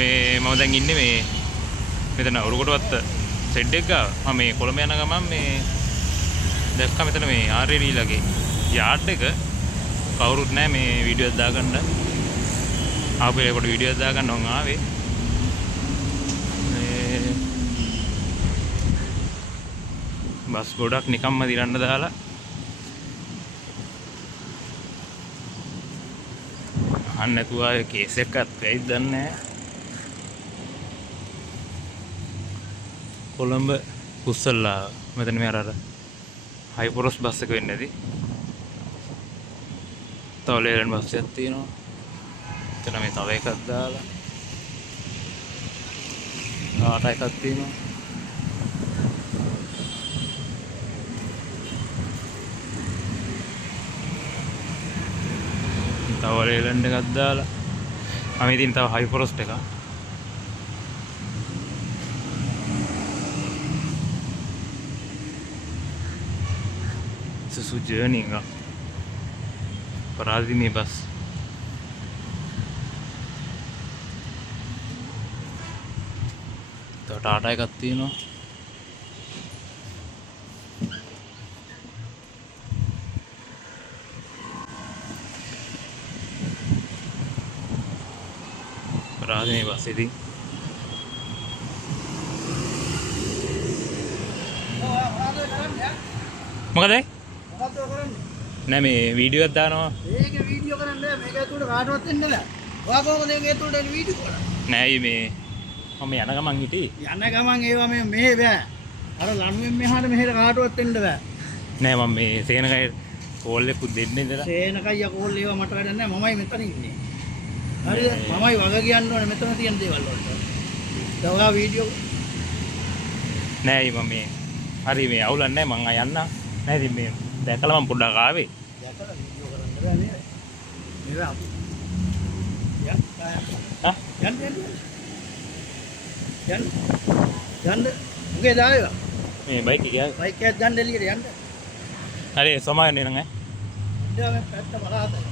මේ මම දැන් ඉන්නේ මේ මෙතන උරුකොටවත්ත සෙඩ් එක ගාව. මම මේ කොළඹ යන ගමන් මේ දැක්කා මෙතන මේ ආර්ය නීලගේ යාඩ් එක කවුරුත් නැහැ මේ වීඩියෝ එකක් දාගන්න. ආපෙලේකට වීඩියෝ එකක් දාගන්න ඕන් ආවේ. මේ බස් ගොඩක් නිකම්ම දිරන්න දාලා අන්න නැතුව ආයේ කේස් එකක්වත් වෙයිද දන්නේ නැහැ. කොළඹ කුස්සල්ලා මෙතන මේ අර හයිපොරස් බස් එක වෙන්නේ නැති. තව ලේලන් බස් එකක් තියෙනවා. එතන මේ තව එකක් දාලා. ටාටා එකක් තියෙනවා. තව ලේලන් එකක් දාලා. මම ඉතින් තව හයිපොරස් එකක්. It's a journey nga Paradini bus Tata එකක් තියෙනවා Paradini bus ඉතින් මොකද නෑ මේ වීඩියෝ එකක් දානවා. මේක වීඩියෝ කරන්නේ නෑ. මේක ඇතුළට කාටවත් එන්න බෑ. ඔයා කොහොමද මේක ඇතුළට එන වීඩියෝ කරන්නේ? නෑ මේ මම යන ගමන් හිටියේ. යන ගමන් ඒවා මේ මෙහෙ බෑ. අර ලණුවෙන් මෙහාට මෙහෙට කාටවත් එන්න බෑ. නෑ මම මේ සේනකයි කෝල් එකක් දෙන්නේ ඉඳලා. සේනකයි කෝල් ඒවා මට වැඩක් නෑ. මමයි මෙතන ඉන්නේ. හරිද? මමයි වග කියන්න ඕනේ මෙතන තියෙන දේවල් වලට. දැන් ඔයා වීඩියෝ නෑ මම මේ හරි මේ අවුලක් නෑ මං යන්න. නෑ ඉතින් මේ දැකලා මම පොඩ්ඩක් ආවේ. දැකලා වීඩියෝ කරන්න බෑ නේද? මේවා අපි යන්න උගේ දායවා මේ බයික් එක ගියා. බයික් එකක් ගන්න එළියට යන්න. හරි සමාවෙන්න නං ඈ. ඉඳලා පැත්ත බලහත.